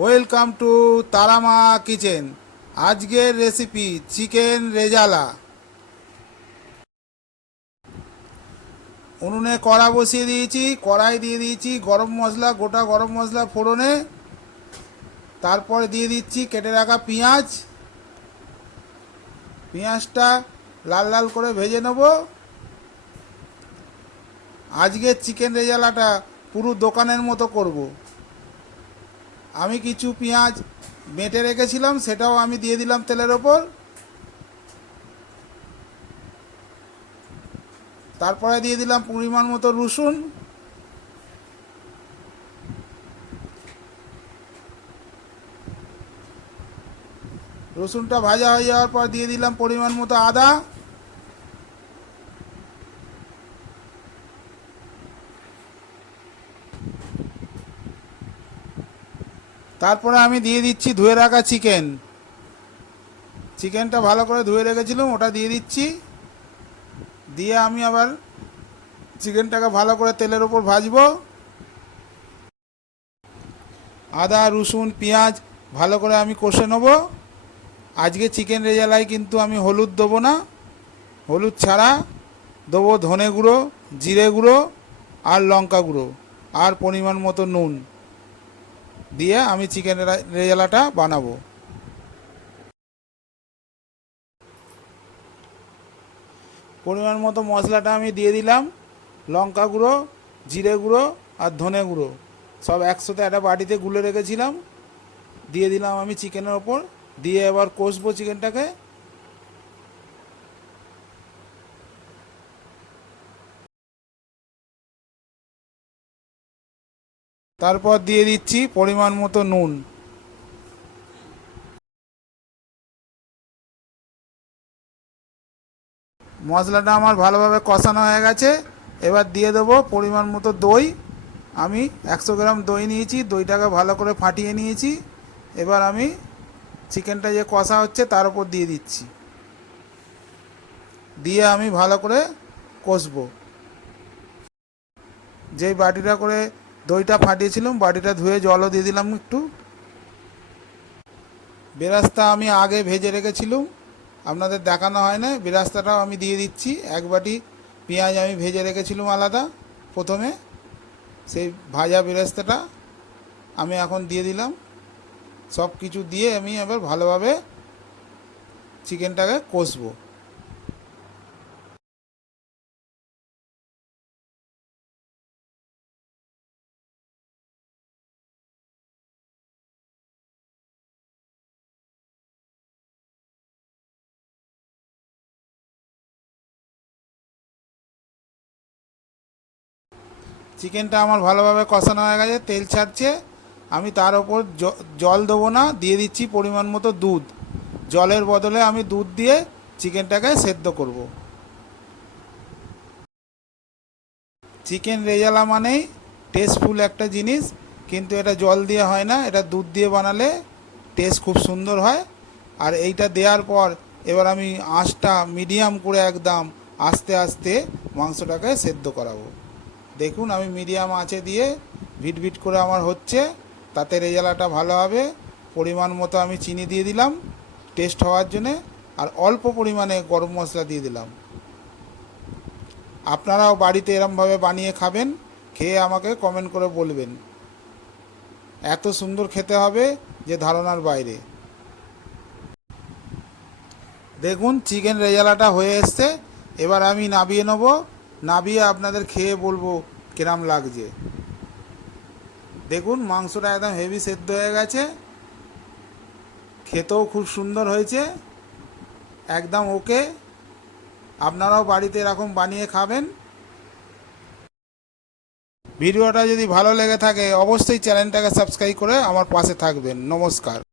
Welcome to Tarama kitchen. আজকের recipe chicken rezala. উনুনে কড়া বসিয়ে দিয়েছি, কড়াই দিয়ে দিয়েছি গরম মশলা, গোটা গরম মশলা ফোড়নে। তারপরে দিয়ে দিচ্ছি কেটে রাখা পেঁয়াজ। পেঁয়াজটা লাল লাল করে ভেজে নেব। আজকের চিকেন রেজালাটা পুরো দোকানের মতো করব। আমি কিছু পেঁয়াজ বেটে রেখেছিলাম, সেটাও আমি দিয়ে দিলাম তেলের ওপর। তারপরে দিয়ে দিলাম পরিমাণ মতো রসুন। রসুনটা ভাজা হয়ে যাওয়ার পর দিয়ে দিলাম পরিমাণ মতো আদা। তারপরে আমি দিয়ে দিচ্ছি ধুয়ে রাখা চিকেন। চিকেনটা ভালো করে ধুয়ে রেখেছিলাম, ওটা দিয়ে দিচ্ছি। দিয়ে আমি আবার চিকেনটাকে ভালো করে তেলের ওপর ভাজবো। আদা, রসুন, পেঁয়াজ ভালো করে আমি কষে নেব। আজকে চিকেন রেজালায় কিন্তু আমি হলুদ দেবো না। হলুদ ছাড়া দেবো ধনে গুঁড়ো, জিরে গুঁড়ো আর লঙ্কা গুঁড়ো আর পরিমাণ মতো নুন। দিয়ে আমি চিকেন রেজালাটা বানাবো। পরিমাণ মতো মশলাটা আমি দিয়ে দিলাম। লঙ্কা গুঁড়ো, জিরে গুঁড়ো আর ধনে গুঁড়ো। সব একসাথে একটা বাটিতে গুলে রেখেছিলাম। দিয়ে দিলাম আমি চিকেনের ওপর। দিয়ে এবার কষবো চিকেনটাকে। তারপর দিয়ে দিচ্ছি পরিমাণ মতো নুন। মশলাটা আমার ভালোভাবে কষানো হয়ে গেছে। এবার দিয়ে দেবো পরিমাণ মতো দই। আমি একশো গ্রাম দই নিয়েছি, দইটাকে ভালো করে ফাটিয়ে নিয়েছি। এবার আমি চিকেনটা যে কষা হচ্ছে তার উপর দিয়ে দিচ্ছি। দিয়ে আমি ভালো করে কষবো। যেই বাটিটা করে দইটা ফাটিয়েছিলাম, বাটিটা ধুয়ে জলও দিয়ে দিলাম একটু। বেরাস্তা আমি আগে ভেজে রেখেছিলাম, আপনাদের দেখানো হয় না বেরাস্তাটাও আমি দিয়ে দিচ্ছি। এক বাটি পেঁয়াজ আমি ভেজে রেখেছিলাম আলাদা, প্রথমে। সেই ভাজা বেরাস্তাটা আমি এখন দিয়ে দিলাম। সব কিছু দিয়ে আমি এবার ভালোভাবে চিকেনটাকে কষবো। চিকেনটা আমার ভালোভাবে কষানো হয়ে গেছে, তেল ছাড়ছে। আমি তার ওপর জল দেবো না, দিয়ে দিচ্ছি পরিমাণ মতো দুধ। জলের বদলে আমি দুধ দিয়ে চিকেনটাকে সেদ্ধ করব। চিকেন রেজালা মানেই টেস্টফুল একটা জিনিস, কিন্তু এটা জল দিয়ে হয় না, এটা দুধ দিয়ে বানালে টেস্ট খুব সুন্দর হয়। আর এইটা দেওয়ার পর এবার আমি আঁচটা মিডিয়াম করে একদম আস্তে আস্তে মাংসটাকে সেদ্ধ করাবো। দেখুন, আমি মিডিয়াম আঁচে দিয়ে ভিট ভিট করে আমার হচ্ছে, তাতে রেজালাটা ভালো হবে। পরিমাণ মতো আমি চিনি দিয়ে দিলাম, টেস্ট হওয়ার জন্যে, আর অল্প পরিমাণে গরম মশলা দিয়ে দিলাম। আপনারাও বাড়িতে এরমভাবে বানিয়ে খাবেন, খেয়ে আমাকে কমেন্ট করে বলবেন। এত সুন্দর খেতে হবে যে ধারণার বাইরে। দেখুন চিকেন রেজালাটা হয়ে এসছে, এবার আমি নাবিয়ে নেব। নাবিয়ে আপনাদের খেয়ে বলব কিরাম লাগছে। দেখুন, মাংসটা একদম হেভি সেদ্ধ হয়ে গেছে। খেতেও খুব সুন্দর হয়েছে। একদম ওকে আপনারাও বাড়িতে এরকম বানিয়ে খাবেন। ভিডিওটা যদি ভালো লেগে থাকে, অবশ্যই চ্যানেলটাকে সাবস্ক্রাইব করে আমার পাশে থাকবেন। নমস্কার।